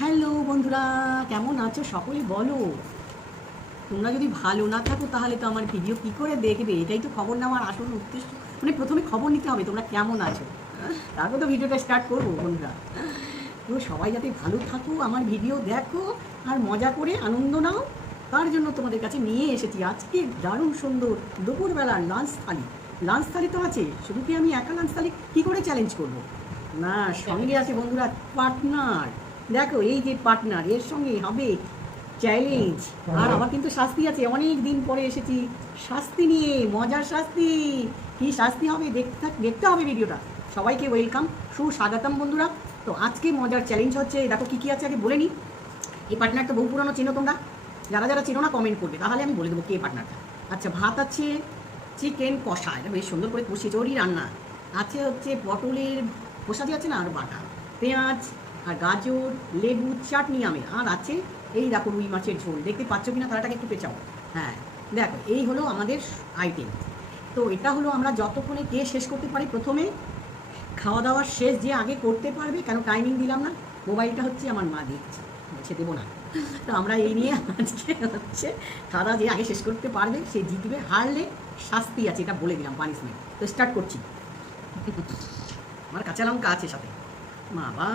Hello বন্ধুরা, কেমন আছো সকলে বলো? তোমরা যদি ভালো না থাকো তাহলে তো আমার ভিডিও কী করে দেখবে? এটাই তো খবর নেওয়ার আসল উদ্দেশ্য। মানে প্রথমে খবর নিতে হবে, তোমরা কেমন আছো? তারপর তো ভিডিওটা স্টার্ট করব বন্ধুরা। তো সবাই যাতে ভালো থাকো, আমার ভিডিও দেখো আর মজা করে আনন্দ নাও, তার জন্য তোমাদের কাছে নিয়ে এসেছি আজকে দারুণ সুন্দর দুপুরবেলার লাঞ্চ থালি। লাঞ্চ থালি তো আছে, শুধু কি আমি একা লাঞ্চ থালি কী করে চ্যালেঞ্জ করব? না, সঙ্গে আছে বন্ধুরা পার্টনার দেখো এই যে পার্টনার এর সঙ্গে হবে চ্যালেঞ্জ আর আমার কিন্তু শাস্তি আছে অনেক দিন পরে এসেছি। শাস্তি নিয়ে মজার শাস্তি। কি শাস্তি হবে? দেখতে দেখতে হবে ভিডিওটা। সবাইকে ওয়েলকাম সুস্বাগতম বন্ধুরা। তো আজকে মজার চ্যালেঞ্জ হচ্ছে দেখো কী কী আছে আগে বলে নিই এই পার্টনার তো বহু পুরানো চেনো তোমরা। যারা যারা চেনো না কমেন্ট করবে। তাহলে আমি বলে দেবো কে পার্টনারটা আচ্ছা ভাত আছে চিকেন কষা। এটা বেশ সুন্দর করে কষে চড়ি রান্না। আছে হচ্ছে পটলের খোসা দিয়ে আছে না আর বাটা। পেঁয়াজ আর গাজর, লেবু, চাটনি আমের আর আছে এই দেখো রুই মাছের ঝোল। দেখতে পাচ্ছ কিনা? তারাটাকে একটু পেঁচাও। হ্যাঁ দেখো, এই হলো আমাদের আইটেম তো এটা হলো আমরা যতক্ষণে কে শেষ করতে পারি প্রথমে খাওয়া দাওয়ার শেষ যে আগে করতে পারবে, কেন টাইমিং দিলাম না? মোবাইলটা হচ্ছে আমার মা দেখছে, বলছে, দেবো না। তো আমরা এই নিয়ে আজকে হচ্ছে খাওয়া যে আগে শেষ করতে পারবে, সে জিতবে, হারলে শাস্তি আছে, এটা বলে দিলাম পানিশমেন্ট তো স্টার্ট করছি। আমার কাঁচা লঙ্কা আছে সাথে। মা বা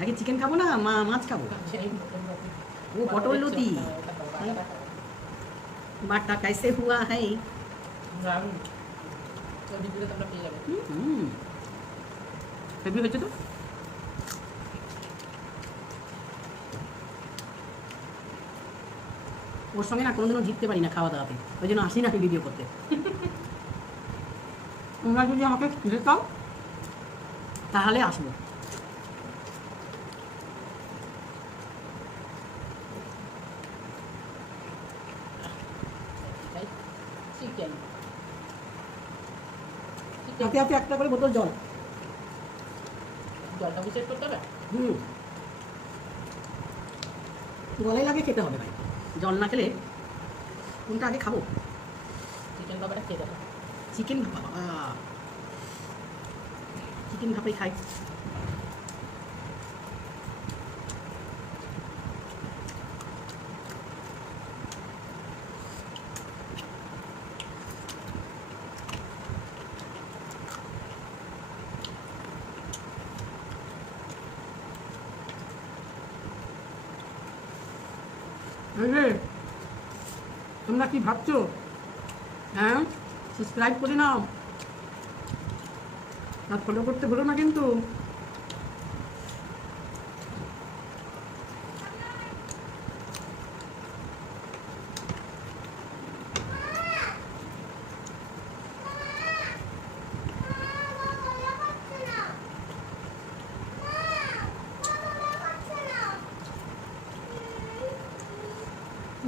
আগে চিকেন খাব না, মা মাছ খাব? ও, পটল লতি। বাটা কাইসে হুয়া হুম হেভি হয়েছে তো? ওর সঙ্গে না কোনোদিনও জিততে পারি না খাওয়া দাওয়াতে। ওই জন্য আসি না ভিডিও করতে। তোমরা যদি আমাকে শেখাও তাহলে আসব। চিকেন। হাতে হাতে একটা করে বোতল জল। জলটা বুঝে করতে হবে? হুম। গলায় লাগে খেতে হবে ভাই। জল না খেলে কোনটা আগে খাব? চিকেন বাবাটা খেয়ে দেবে চিকেন বাবা চিকেন ভাপাই খাই। রে, তোমরা কি ভাবছ? হ্যাঁ? সাবস্ক্রাইব করে নাও। আর ফলো করতে ভুলো না কিন্তু।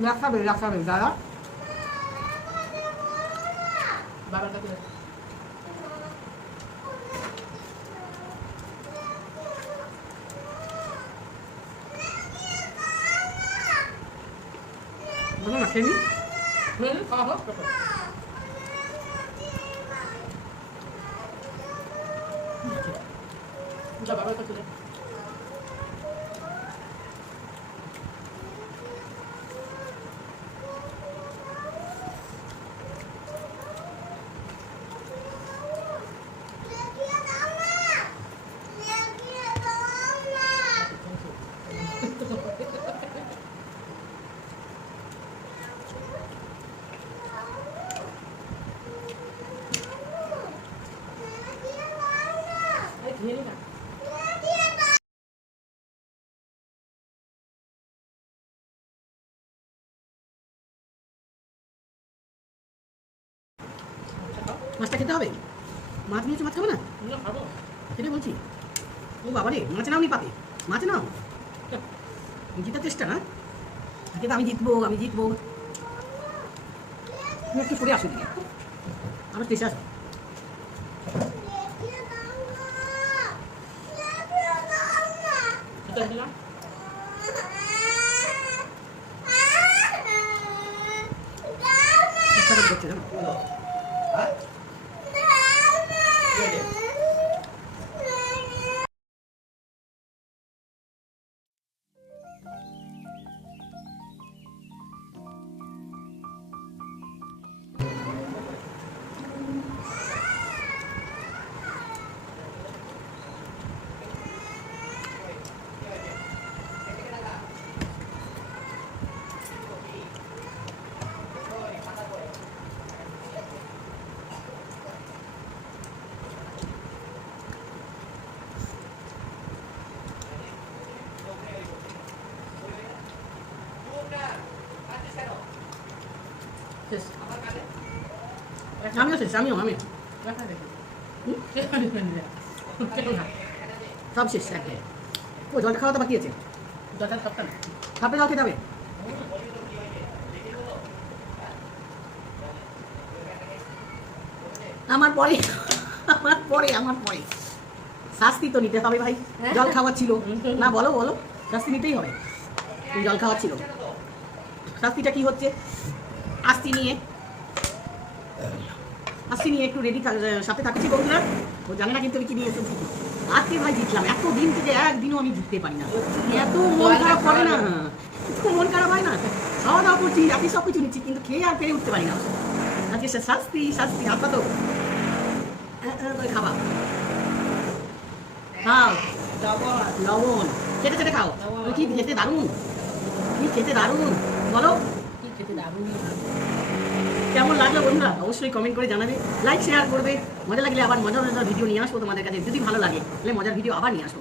দেখাবে দেখাবে দাদা বাবার কাছে বলো না খেয়ে নি খাওয়া হোক বাবার কাছে যা। এই খেয়ে নি না আচ্ছা, খাও। মাছটা খেতে হবে? মাছ নিয়েছো মাছ খাবে না? খাব। সেটাই বলছি। ও বাবা রে মাছ নাও নি পাতে। মাছ নাও। জিতার চেষ্টা না আজকে তো আমি জিতবো আমি জিতবো তুমি একটু সরে আসো দিকে আমার স্টেশে আসো এটা দিলাম ইচ্ছা করে করছে জানো আমিও শেষ আমিও আমি সব শেষ একদম ও জলটা খাওয়া তো বাকি আছে খাবে দাও খেতে হবে আমার পরে আমার পরে আমার পরে শাস্তি তো নিতে হবে ভাই জল খাওয়া ছিল না বলো বলো শাস্তি নিতেই হবে জল খাওয়া ছিল শাস্তিটা কি হচ্ছে আস্তি নিয়ে আস্তি নিয়ে একটু রেডি সাথে থাকছি বন্ধুরা। ও জানে না কিন্তু আমি কি নিয়ে এসেছি। আজকে ভাই জিতলাম। এত দিন থেকে একদিনও আমি জিততে পারি না। এত মন খারাপ করে না। এত মন খারাপ হয় না। খাওয়া দাওয়া করছি রাতে সব কিছু নিচ্ছি কিন্তু খেয়ে আর পেরে উঠতে পারি না। আজকে সে শাস্তি শাস্তি আপা তো আহ, আহ, করে খাবা। খাও। লবণ। খেতে খেতে খাও। কি খেতে দারুণ? কি খেতে দারুণ? বলো। কি খেতে দারুণ? কেমন লাগল বন্ধুরা? অবশ্যই কমেন্ট করে জানাবে। লাইক শেয়ার করবে। মজা লাগলে আবার মজার মজার ভিডিও নিয়ে আসব তোমাদের কাছে। যদি ভালো লাগে, তাহলে মজার ভিডিও আবার নিয়ে আসব